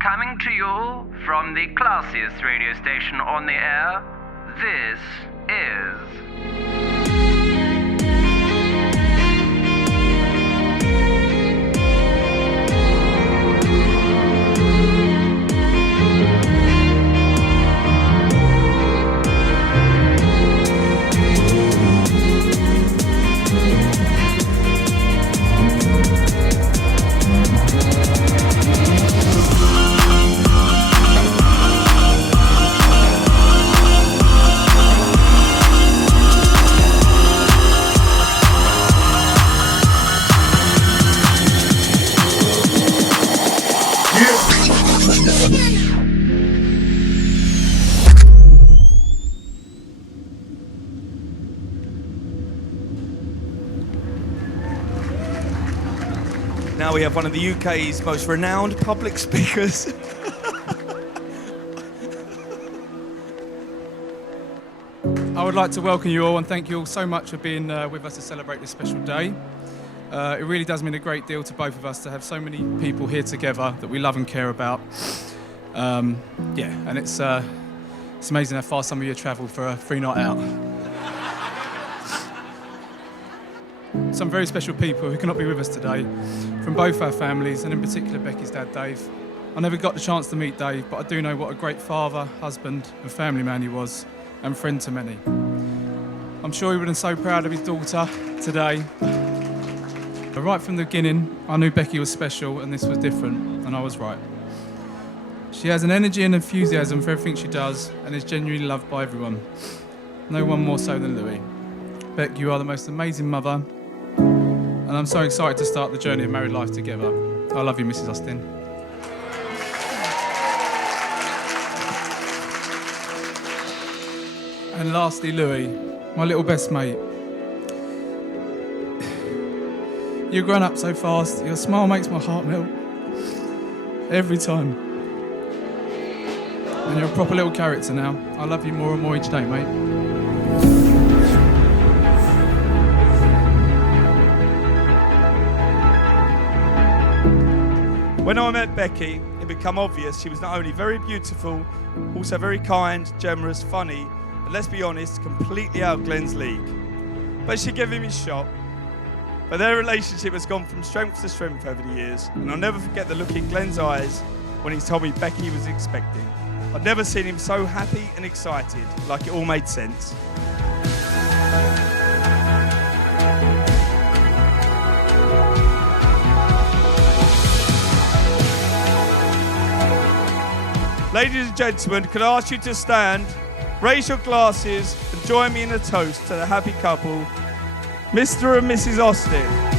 Coming to you from the classiest radio station on the air, this is... Now we have one of the UK's most renowned public speakers. I would like to welcome you all and thank you all so much for being with us to celebrate this special day. It really does mean a great deal to both of us to have so many people here together that we love and care about. And it's amazing how far some of you travelled for a free night out. Some very special people who cannot be with us today, from both our families, and in particular Becky's dad, Dave. I never got the chance to meet Dave, but I do know what a great father, husband and family man he was, and friend to many. I'm sure he would have been so proud of his daughter today. But right from the beginning, I knew Becky was special and this was different, and I was right. She has an energy and enthusiasm for everything she does, and is genuinely loved by everyone. No one more so than Louie. Beck, you are the most amazing mother, and I'm so excited to start the journey of married life together. I love you, Mrs. Austin. And lastly, Louie, my little best mate. You've grown up so fast, your smile makes my heart melt. Every time. And you're a proper little character now. I love you more and more each day, mate. When I met Becky, it became obvious she was not only very beautiful, also very kind, generous, funny, but let's be honest, completely out of Glenn's league. But she gave him his shot. But their relationship has gone from strength to strength over the years, and I'll never forget the look in Glenn's eyes when he told me Becky was expecting. I'd never seen him so happy and excited, like it all made sense. Ladies and gentlemen, could I ask you to stand, raise your glasses and join me in a toast to the happy couple, Mr. and Mrs. Austin.